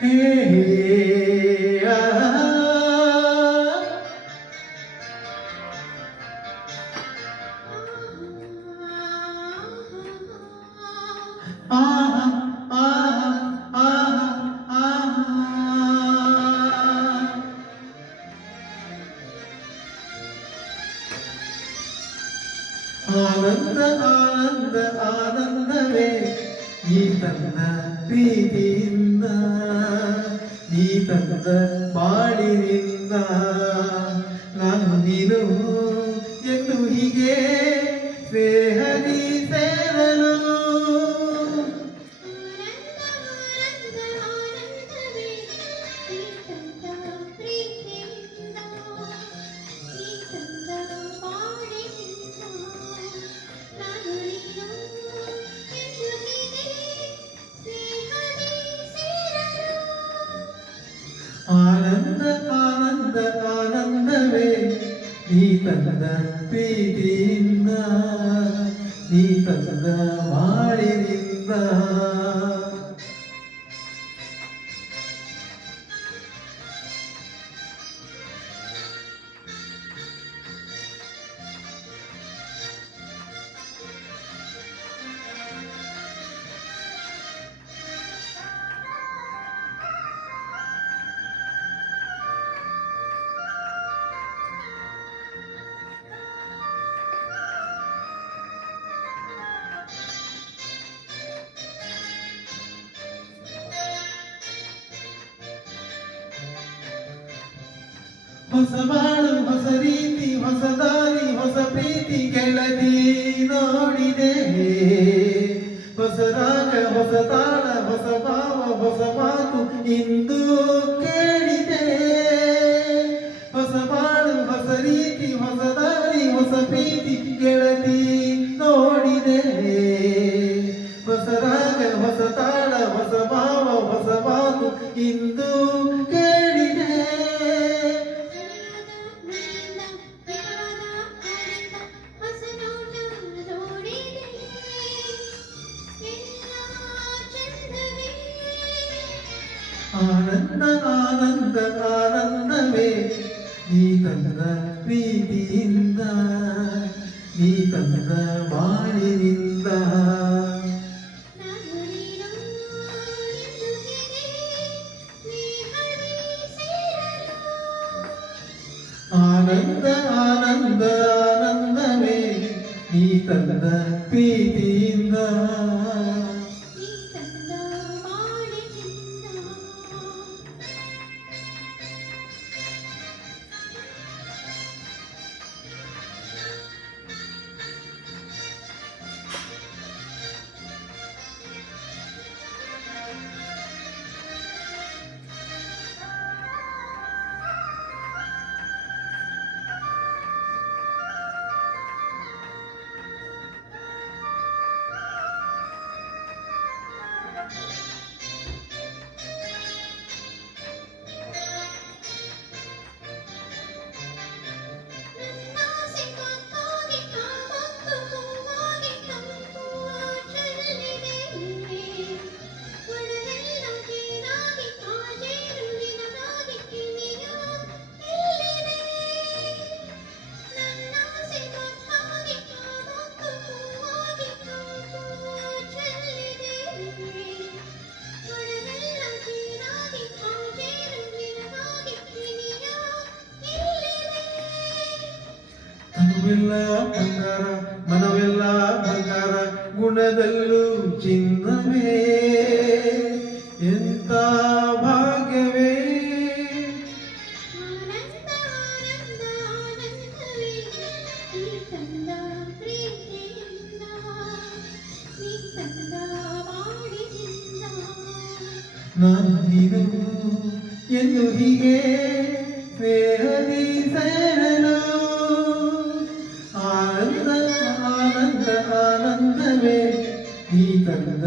ಹೇ ಆ, ಆ, ಆ, ಆ, ಆ, ಆನಂದ ಆನಂದ ಆನಂದವೇ ನೀ ತನ್ನ ಪ್ರೀತಿಯಿಂದ ನೀ ತಂದ ಬಾಳಿನಿಂದ ನಾನು ನೀನು ಎಂದು ಹೀಗೆ ಸ್ನೇಹದಿ ಸೇರಲು ಆನಂದ ಆನಂದ ಆನಂದವೇ ನೀ ತಂದ ಪ್ರೀತಿಯಿಂದ ನೀ ತಂದ ಬಾಳಿನಿಂದ ಹೊಸ ಬಾಳು ಹೊಸ ರೀತಿ ಹೊಸ ದಾರಿ ಹೊಸ ಪ್ರೀತಿ ಗೆಳತಿ ನೋಡಿದೆ ಹೊಸ ರಾಗ ಹೊಸ ತಾಳ ಹೊಸ ಭಾವ ಹೊಸ ಮಾತು ಇಂದು ಕೇಳಿದೆ ಹೊಸ ಬಾಳು ಹೊಸ ರೀತಿ ಹೊಸ ದಾರಿ ಹೊಸ ಪ್ರೀತಿ ಗೆಳತಿ ನೋಡಿದೆ ಹೊಸ ರಾಗ ಹೊಸ ತಾಳ ಹೊಸ ಭಾವ ಹೊಸ ಮಾತು ಇಂದು ಕೇಳಿದೆ ಆನಂದ ಆನಂದ ಆನಂದವೇ ನೀ ತಂದ ಪ್ರೀತಿಯಿಂದ ನೀ ತಂದ ಬಾಳಿನಿಂದ ಆನಂದ ಆನಂದ ಆನಂದವೇ ನೀ ತಂದ ಪ್ರೀತಿಯಿಂದ ತನುವೆಲ್ಲ ಬಂಗಾರ ಮನವೆಲ್ಲ ಬಂಗಾರ ಗುಣದಲ್ಲೂ ಚಿನ್ನವೇ ಎಂತ ಭಾಗ್ಯವೇ ನಾನು ನೀನು ಎಂದು ಹೀಗೆ ಸ್ನೇಹದಿ ಸೇರಲು ಆನಂದ ಆನಂದ ಆನಂದವೇ ನೀ ತಂದ